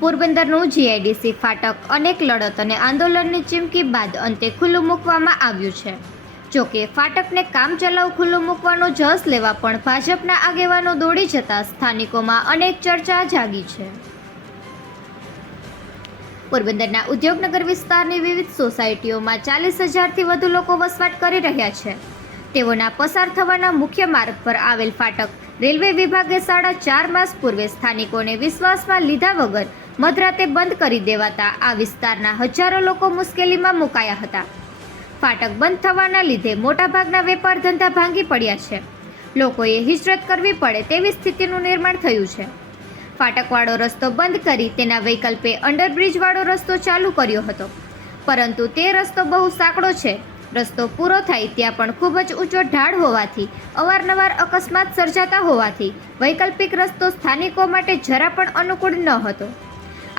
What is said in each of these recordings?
પોરબંદરનું GIDC ફાટક અનેક લડત અને આંદોલનની ચીમકી બાદ અંતે ખુલ્લું મૂકવામાં આવ્યું છે. જોકે ફાટકને કામચલાઉ ખુલ્લું મૂકવાનો જસ લેવા પણ ભાજપના આગેવાનો દોડી જતા સ્થાનિકોમાં અનેક ચર્ચા જાગી છે. પોરબંદરના ઉદ્યોગનગર વિસ્તારની વિવિધ સોસાયટીઓમાં 40,000થી વધુ લોકો વસવાટ કરી રહ્યા છે. તેઓના પસાર થવાના મુખ્ય માર્ગ પર આવેલ ફાટક રેલવે વિભાગે 4.5 માસ પૂર્વે સ્થાનિકોને વિશ્વાસમાં લીધા વગર મધરાતે બંધ કરી દેવાતા આ વિસ્તારના હજારો લોકો મુશ્કેલીમાં મુકાયા હતા. ફાટક બંધ થવાના લીધે મોટાભાગના વેપાર ધંધા ભાંગી પડ્યા છે. લોકોએ હિજરત કરવી પડે તેવી સ્થિતિનું નિર્માણ થયું છે. ફાટકવાળો રસ્તો બંધ કરી તેના વૈકલ્પે અંડરબ્રિજવાળો રસ્તો ચાલુ કર્યો હતો, પરંતુ તે રસ્તો બહુ સાંકડો છે. રસ્તો પૂરો થાય ત્યાં પણ ખૂબ જ ઊંચો ઢાળ હોવાથી અવારનવાર અકસ્માત સર્જાતા હોવાથી વૈકલ્પિક રસ્તો સ્થાનિકો માટે જરા પણ અનુકૂળ ન હતો.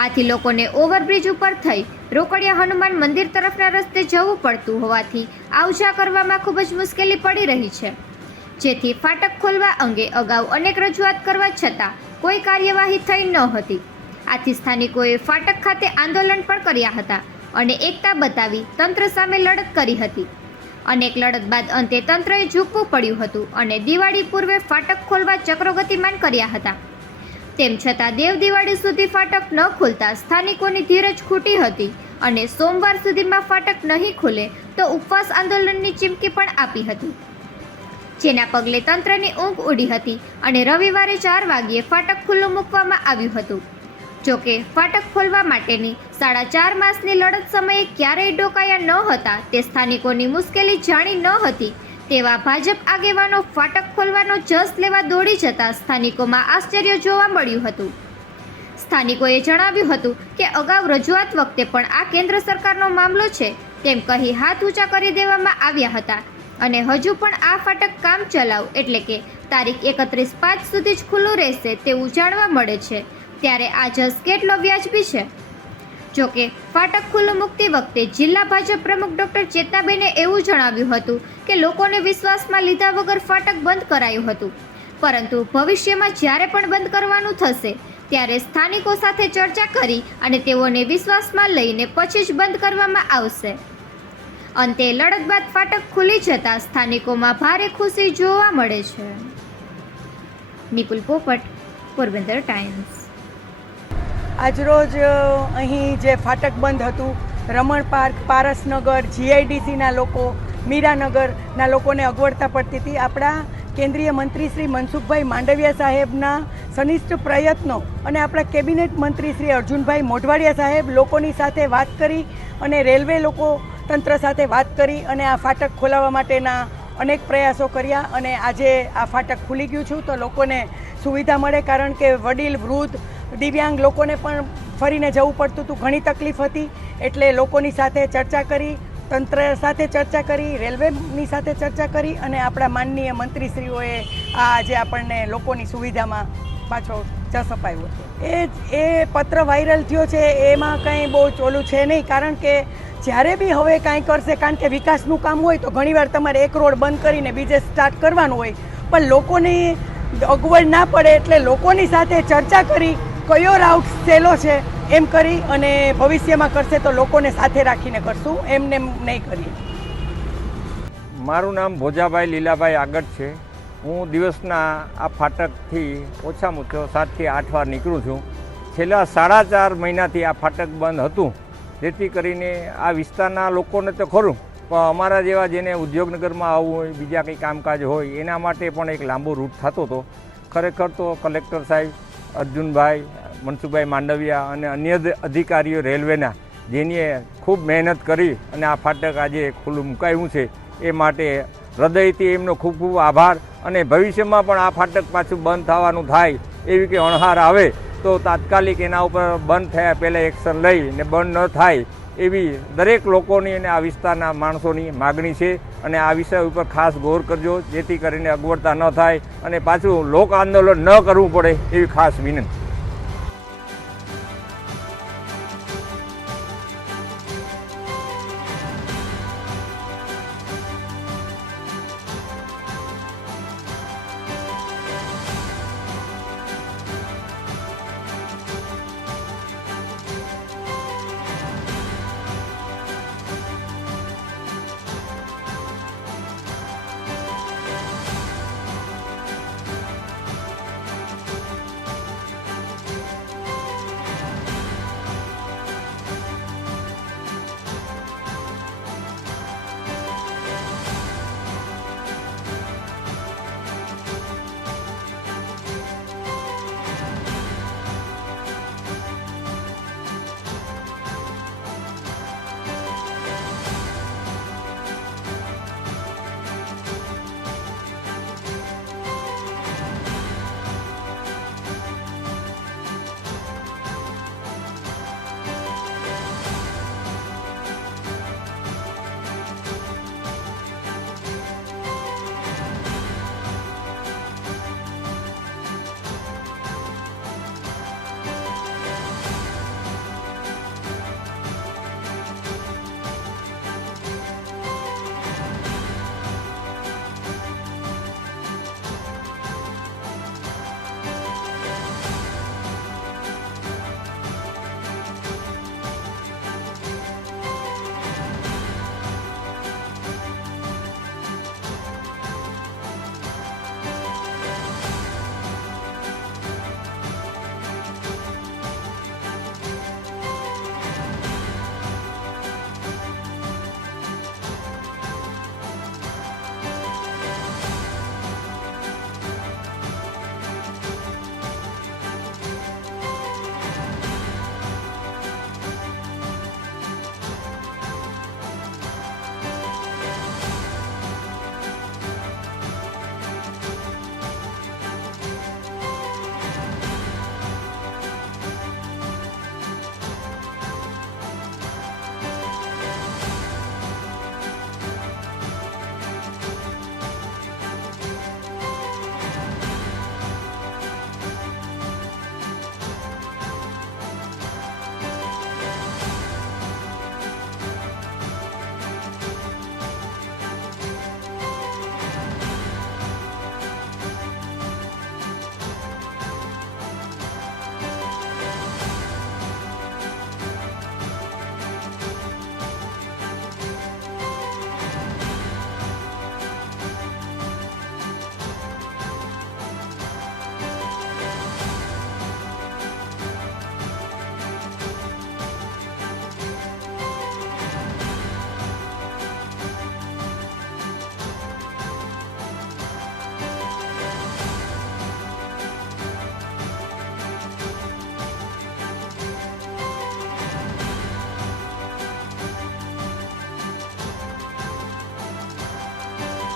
આથી લોકોને ઓવરબ્રિજ ઉપર થઈ રોકડિયા હનુમાન મંદિર તરફના રસ્તે જવું પડતું હોવાથી આવજા કરવામાં ખૂબ જ મુશ્કેલી પડી રહી છે. જેથી ફાટક ખોલવા અંગે અગાઉ અનેક રજૂઆત કરવા છતાં કોઈ કાર્યવાહી થઈ ન હતી. આથી સ્થાનિકોએ ફાટક ખાતે આંદોલન પણ કર્યા હતા અને એકતા બતાવી તંત્ર સામે લડત કરી હતી. અનેક લડત બાદ અંતે તંત્રએ ઝૂકવું પડ્યું હતું અને દિવાળી પૂર્વે ફાટક ખોલવા ચક્રો ગતિમાન કર્યા હતા. તેમ છતાં દેવ દિવાળી સુધી ફાટક ન ખોલતા સ્થાનિકોની ધીરજ ખૂટી હતી અને સોમવાર સુધીમાં ફાટક નહીં ખુલે તો ઉપવાસ આંદોલનની ચીમકી પણ આપી હતી. જેના પગલે તંત્રની ઊંઘ ઉડી હતી અને રવિવારે 4 વાગ્યે ફાટક ખુલ્લું મૂકવામાં આવ્યું હતું. જોકે ફાટક ખોલવા માટેની 4.5 માસની લડત સમયે ક્યારેય ડોકાયા ન હતા તે સ્થાનિકોની મુશ્કેલી જાણી ન હતી તેવા ભાજપ આગેવાનો ફાટક ખોલવાનો જસ લેવા દોડી જતા સ્થાનિકોમાં આશ્ચર્ય જોવા મળ્યું હતું. સ્થાનિકોએ જણાવ્યું હતું કે અગાઉ રજૂઆત વખતે પણ આ કેન્દ્ર સરકારનો મામલો છે તેમ કહી હાથ ઊંચા કરી દેવામાં આવ્યા હતા અને હજુ પણ આ ફાટક કામ ચલાવ એટલે કે તારીખ 31/5 સુધી જ ખુલ્લું રહેશે તેવું જાણવા મળે છે. ત્યારે આ જસ કેટલો વ્યાજબી છે? જોકે ફાટક ખુલ્લું મૂકતી વખતે જિલ્લા ભાજપ પ્રમુખ ડોક્ટર ચેતનાબેને એવું જણાવ્યું હતું કે લોકોને વિશ્વાસમાં લીધા વગર ફાટક બંધ કરાયું હતું, પરંતુ ભવિષ્યમાં જ્યારે પણ બંધ કરવાનું થશે ત્યારે સ્થાનિકો સાથે ચર્ચા કરી અને તેઓને વિશ્વાસમાં લઈને પછી જ બંધ કરવામાં આવશે. અંતે લડત બાદ ફાટક ખુલી જતા સ્થાનિકોમાં ભારે ખુશી જોવા મળે છે. નિપુલ પોપટ, પોરબંદર ટાઈમ્સ. આજરોજ અહીં જે ફાટક બંધ હતું, રમણ પાર્ક, પારસનગર, જીઆઈડીસીના લોકો, મીરાનગરના લોકોને અગવડતા પડતી હતી. આપણા કેન્દ્રીય મંત્રી શ્રી મનસુખભાઈ માંડવિયા સાહેબના સનિષ્ઠ પ્રયત્નો અને આપણા કેબિનેટ મંત્રી શ્રી અર્જુનભાઈ મોઢવાડિયા સાહેબ લોકોની સાથે વાત કરી અને રેલવે લોકો તંત્ર સાથે વાત કરી અને આ ફાટક ખોલાવવા માટેના અનેક પ્રયાસો કર્યા અને આજે આ ફાટક ખુલી ગયું છું તો લોકોને સુવિધા મળે, કારણ કે વડીલ, વૃદ્ધ, દિવ્યાંગ લોકોને પણ ફરીને જવું પડતું હતું, ઘણી તકલીફ હતી. એટલે લોકોની સાથે ચર્ચા કરી, તંત્ર સાથે ચર્ચા કરી, રેલવેની સાથે ચર્ચા કરી અને આપણા માનનીય મંત્રીશ્રીઓએ આ આજે આપણને લોકોની સુવિધામાં પાછો જસ અપાવ્યો. એ પત્ર વાયરલ થયો છે એમાં કંઈ બહુ ઓલું છે નહીં, કારણ કે જ્યારે બી હવે કાંઈ કરશે, કારણ કે વિકાસનું કામ હોય તો ઘણીવાર તમારે એક રોડ બંધ કરીને બીજે સ્ટાર્ટ કરવાનું હોય, પણ લોકોની અગવડ ના પડે એટલે લોકોની સાથે ચર્ચા કરી કયો રાઉટ સહેલો છે એમ કરી અને ભવિષ્યમાં કરશે તો લોકોને સાથે રાખીને કરશું, એમને નહીં કરીએ. મારું નામ ભોજાભાઈ લીલાભાઈ આગળ છે. હું દિવસના આ ફાટકથી ઓછામાં ઓછો 7 થી 8 વાર નીકળું છું. છેલ્લા 4.5 મહિનાથી આ ફાટક બંધ હતું, જેથી કરીને આ વિસ્તારના લોકોને તો ખરું, પણ અમારા જેવા જેને ઉદ્યોગનગરમાં આવવું હોય, બીજા કંઈ કામકાજ હોય એના માટે પણ એક લાંબો રૂટ થતો હતો. ખરેખર તો કલેક્ટર સાહેબ અર્જુનભાઈ, મનસુખભાઈ માંડવિયા અને અન્ય અધિકારીઓ રેલવેના જેની ખૂબ મહેનત કરી અને આ ફાટક આજે ખુલ્લું મુકાયું છે એ માટે હૃદયથી એમનો ખૂબ ખૂબ આભાર. અને ભવિષ્યમાં પણ આ ફાટક પાછું બંધ થવાનું થાય એવી કે અણહાર આવે તો તાત્કાલિક એના ઉપર બંધ થયા પહેલાં એક્શન લઈને બંધ ન થાય એવી દરેક લોકોની અને આ વિસ્તારના માણસોની માગણી છે. અને આ વિષય ઉપર ખાસ ગૌર કરજો જેથી કરીને અગવડતા ન થાય અને પાછું લોક આંદોલન ન કરવું પડે એવી ખાસ વિનંતી.